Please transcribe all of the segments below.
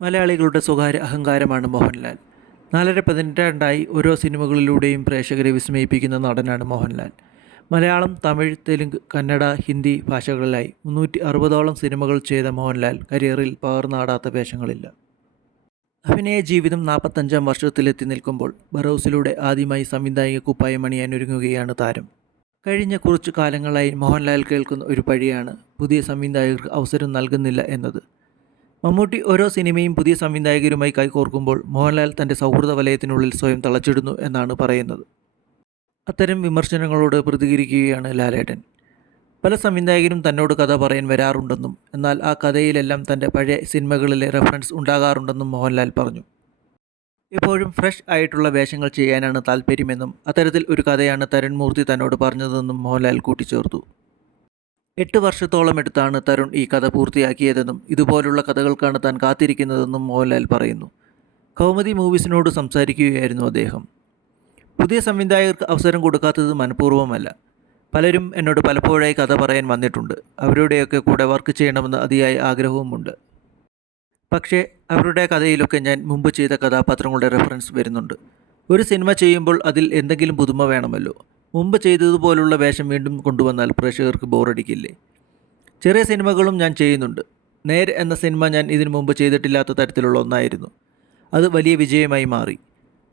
മലയാളികളുടെ സ്വകാര്യ അഹങ്കാരമാണ് മോഹൻലാൽ. നാലര പതിനെട്ടാണ്ടായി ഓരോ സിനിമകളിലൂടെയും പ്രേക്ഷകരെ വിസ്മയിപ്പിക്കുന്ന നടനാണ് മോഹൻലാൽ. മലയാളം തമിഴ് തെലുങ്ക് കന്നഡ ഹിന്ദി ഭാഷകളിലായി മുന്നൂറ്റി അറുപതോളം സിനിമകൾ ചെയ്ത മോഹൻലാൽ കരിയറിൽ പകർന്നാടാത്ത വേഷങ്ങളില്ല. അഭിനയ ജീവിതം നാൽപ്പത്തഞ്ചാം വർഷത്തിലെത്തി നിൽക്കുമ്പോൾ ബറോസിലൂടെ ആദ്യമായി സംവിധായിക കുപ്പായം അണിയാൻ ഒരുങ്ങുകയാണ് താരം. കഴിഞ്ഞ കുറച്ചു കാലങ്ങളായി മോഹൻലാൽ കേൾക്കുന്ന ഒരു പഴിയാണ് പുതിയ സംവിധായകർക്ക് അവസരം നൽകുന്നില്ല എന്നത്. മമ്മൂട്ടി ഓരോ സിനിമയും പുതിയ സംവിധായകരുമായി കൈകോർക്കുമ്പോൾ മോഹൻലാൽ തന്റെ സൗഹൃദ വലയത്തിനുള്ളിൽ സ്വയം തളച്ചിടുന്നു എന്നാണ് പറയുന്നത്. അത്തരം വിമർശനങ്ങളോട് പ്രതികരിക്കുകയാണ് ലാലേട്ടൻ. പല സംവിധായകരും തന്നോട് കഥ പറയാൻ വരാറുണ്ടെന്നും എന്നാൽ ആ കഥയിലെല്ലാം തന്റെ പഴയ സിനിമകളിലെ റെഫറൻസ് ഉണ്ടാകാറുണ്ടെന്നും മോഹൻലാൽ പറഞ്ഞു. എപ്പോഴും ഫ്രഷ് ആയിട്ടുള്ള വേഷങ്ങൾ ചെയ്യാനാണ് താല്പര്യമെന്നും അത്തരത്തിൽ ഒരു കഥയാണ് തരൺമൂർത്തി തന്നോട് പറഞ്ഞതെന്നും മോഹൻലാൽ കൂട്ടിച്ചേർത്തു. എട്ട് വർഷത്തോളം എടുത്താണ് തരുൺ ഈ കഥ പൂർത്തിയാക്കിയതെന്നും ഇതുപോലുള്ള കഥകൾക്കാണ് താൻ കാത്തിരിക്കുന്നതെന്നും മോഹൻലാൽ പറയുന്നു. കൗമുദി മൂവീസിനോട് സംസാരിക്കുകയായിരുന്നു അദ്ദേഹം. പുതിയ സംവിധായകർക്ക് അവസരം കൊടുക്കാത്തത് മനഃപൂർവമല്ല. പലരും എന്നോട് പലപ്പോഴായി കഥ പറയാൻ വന്നിട്ടുണ്ട്. അവരുടെയൊക്കെ കൂടെ വർക്ക് ചെയ്യണമെന്ന് അതിയായ ആഗ്രഹവുമുണ്ട്. പക്ഷേ അവരുടെ കഥയിലൊക്കെ ഞാൻ മുമ്പ് ചെയ്ത കഥാപാത്രങ്ങളുടെ റെഫറൻസ് വരുന്നുണ്ട്. ഒരു സിനിമ ചെയ്യുമ്പോൾ അതിൽ എന്തെങ്കിലും പുതുമ വേണമല്ലോ. മുമ്പ് ചെയ്തതുപോലുള്ള വേഷം വീണ്ടും കൊണ്ടുവന്നാൽ പ്രേക്ഷകർക്ക് ബോറടിക്കില്ലേ? ചെറിയ സിനിമകളും ഞാൻ ചെയ്യുന്നുണ്ട്. നേർ എന്ന സിനിമ ഞാൻ ഇതിനു മുമ്പ് ചെയ്തിട്ടില്ലാത്ത തരത്തിലുള്ള ഒന്നായിരുന്നു. അത് വലിയ വിജയമായി മാറി.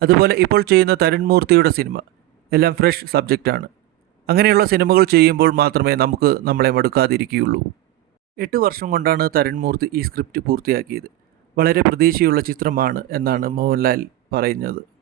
അതുപോലെ ഇപ്പോൾ ചെയ്യുന്ന തരുൺ മൂർത്തിയുടെ സിനിമ എല്ലാം ഫ്രഷ് സബ്ജക്റ്റാണ്. അങ്ങനെയുള്ള സിനിമകൾ ചെയ്യുമ്പോൾ മാത്രമേ നമുക്ക് നമ്മളെ മടുക്കാതിരിക്കുകയുള്ളൂ. എട്ട് വർഷം കൊണ്ടാണ് തരൺമൂർത്തി ഈ സ്ക്രിപ്റ്റ് പൂർത്തിയാക്കിയത്. വളരെ പ്രതീക്ഷയുള്ള ചിത്രമാണ് എന്നാണ് മോഹൻലാൽ പറയുന്നത്.